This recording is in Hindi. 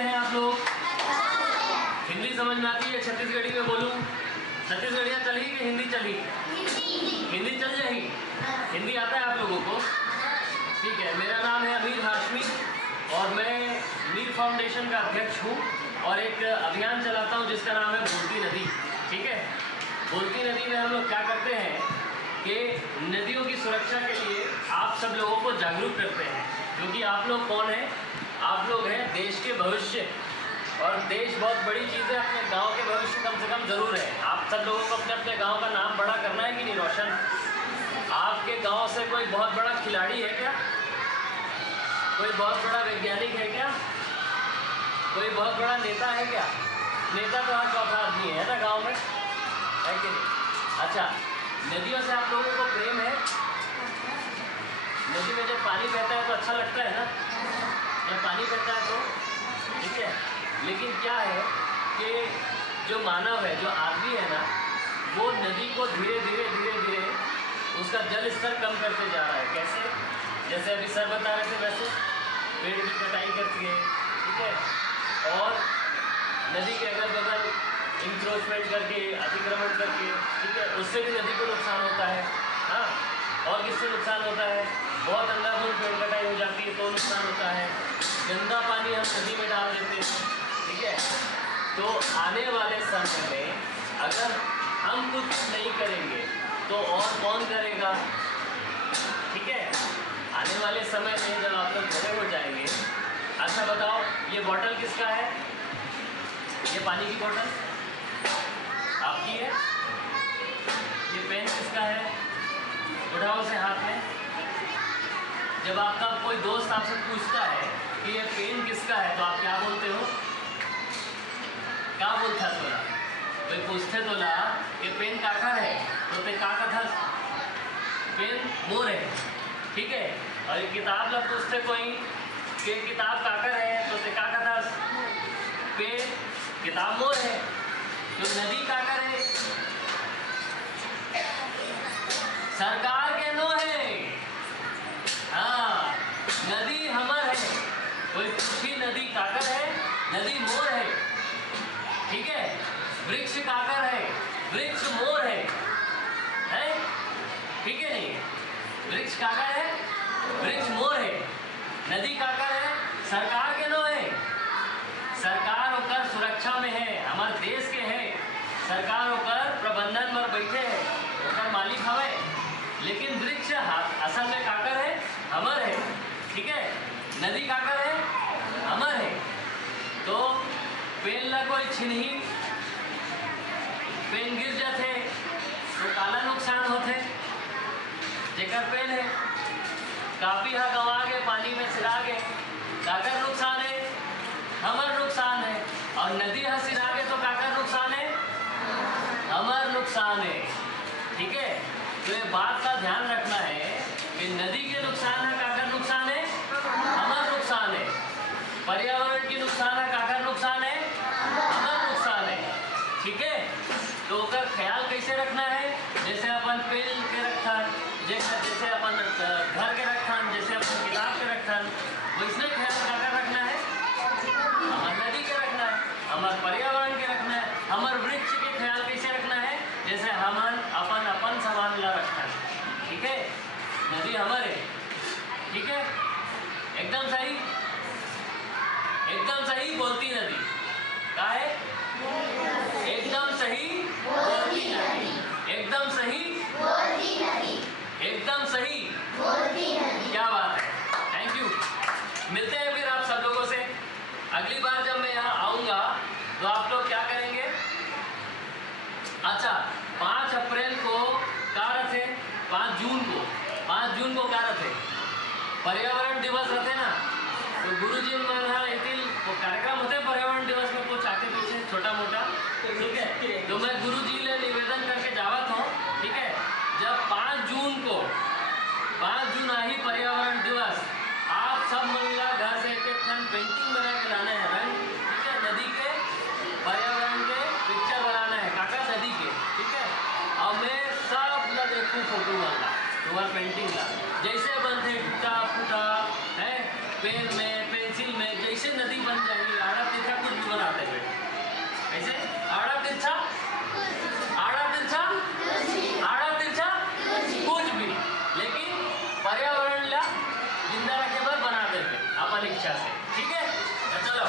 हैं आप लोग? हिंदी समझ में आती है? छत्तीसगढ़ी में बोलूँ? छत्तीसगढ़िया चली कि हिंदी चली? हिंदी चल जाएगी। हिंदी आता है आप लोगों को? ठीक है। मेरा नाम है अमीर हाशमी और मैं नीर फाउंडेशन का अध्यक्ष हूँ और एक अभियान चलाता हूँ जिसका नाम है बोलती नदी। ठीक है। बोलती नदी में हम लोग क्या करते हैं कि नदियों की सुरक्षा के लिए आप सब लोगों को जागरूक करते हैं, क्योंकि आप लोग कौन हैं? आप लोग हैं देश के भविष्य, और देश बहुत बड़ी चीज़ है। अपने गांव के भविष्य कम से कम ज़रूर है। आप सब लोगों को अपने अपने गांव का नाम बड़ा करना है कि नहीं रोशन? आपके गांव से कोई बहुत बड़ा खिलाड़ी है क्या? कोई बहुत बड़ा वैज्ञानिक है क्या? कोई बहुत बड़ा नेता है क्या? नेता तो हर चौथा आदमी है ना गाँव में, है कि नहीं? अच्छा, नदियों से आप लोगों को प्रेम है? नदी में जब पानी बहता है तो अच्छा लगता है ना? जब पानी बहता है तो ठीक है। लेकिन क्या है कि जो मानव है, जो आदमी है ना, वो नदी को धीरे धीरे उसका जल स्तर कम करते जा रहा है। कैसे? जैसे अभी सर बता रहे थे, वैसे पेड़ की कटाई करती है, ठीक है, और नदी के अगल बगल इंक्रोचमेंट करके, अतिक्रमण करके, ठीक है, उससे भी नदी को नुकसान होता है। हाँ, और किससे नुकसान होता है? बहुत अंधाधुंध पेड़ कटाई हो जाती है तो नुकसान होता है। गंदा पानी हम नदी में डाल देते हैं, ठीक है। तो आने वाले समय में अगर हम कुछ नहीं करेंगे तो और कौन करेगा? ठीक है। आने वाले समय में जब आप लोग बड़े हो जाएंगे, अच्छा बताओ, ये बॉटल किसका है? ये पानी की बॉटल आपकी है? ये पेन किसका है? उठाओ से हाथ में। जब आपका कोई दोस्त आपसे पूछता है कि ये पेन किसका है तो आप क्या बोलते हो? क्या बोलता तोला? कोई पूछते तोला ये पेन काकर है तो ते का कथा पेन मोर है, ठीक है। और ये किताब ला पूछते कोई कि किताब काकर है तो ते का कथा पेन किताब मोर है। तो नदी काकर है? सरकार के नो है। हाँ, नदी हमर है। कोई पूछी नदी काकर है? नदी मोर है, ठीक है। वृक्ष काकर है? वृक्ष मोर है, ठीक है नहीं? वृक्ष काकर है? वृक्ष मोर है। नदी काकर है? सरकार के नो है। सरकार होकर सुरक्षा में है, हमारे देश के है। सरकार होकर प्रबंधन में बैठे है, होकर मालिक हवे। लेकिन वृक्ष असल में काकर है? हमर है, ठीक है। नदी काकर है? हमर है। तो पेन ला कोई छिनही, पेन गिर जाते तो काला नुकसान होते। जेकर पेन है, कापी हा गंवा के पानी में सिरा के, काकर नुकसान है? हमर नुकसान है। और नदी हा सिरा के तो काकर नुकसान है? हमर नुकसान है, ठीक है। तो ये बात का ध्यान रखना है कि नदी के नुकसान है, काकर नुकसान है? हमर नुकसान है। पर्यावरण की नुकसान है, काकर नुकसान है? हमर नुकसान है, ठीक है। तो उसका ख्याल कैसे रखना है? जैसे अपन पेन के रखन, जैसे अपन घर के रखन, जैसे अपन किताब के रखन, वैसने ख्याल काकर रखना है? हमार नदी के रखना है, हमार पर्यावरण के रखना है। हमार वृक्ष के ख्याल कैसे रखना है? जैसे हमन अपन सामान ला रखना है, ठीक है। नदी हमारे, ठीक है। एकदम सही, एकदम सही बोलती नदी। क्या है? एकदम सही बोलती नदी। एकदम सही बोलती नदी। एकदम सही बोलती नदी। क्या बात है, थैंक यू। मिलते हैं फिर आप सब लोगों से अगली बार। जब मैं यहाँ आऊँगा तो आप लोग क्या करेंगे? अच्छा, 5 अप्रैल को क्या रथे? 5 जून को क्या रथे? पर्यावरण दिवस रथे ना। तो गुरुजी मन येतील वो कार्यक्रम होते पर्यावरण दिवस में, कुछ आगे पीछे छोटा मोटा, ठीक है। तो मैं गुरुजी ले निवेदन करके जावत हूँ, ठीक है। जब 5 जून आई पर्यावरण दिवस, आप सब महिला घर से एक खंड पेंटिंग बना के लाना है, रंग, ठीक है। नदी के पर्यावरण के पिक्चर बनाना है, काका नदी के, ठीक है। और मैं सब ला देखूँ फोटो वाला तुम्हारा पेंटिंग ला, जैसे बनते टूटा फूटा है, पेन में पेंसिल में, जैसे नदी बन जाएगी। बनाते हुए। कैसे? आड़ा तिरछा आड़ा तिरछा आड़ा तिरछा कुछ भी, लेकिन पर्यावरणला जिंदा रखेबर बनाते थे अपन इच्छा से। ठीक है, तो चलो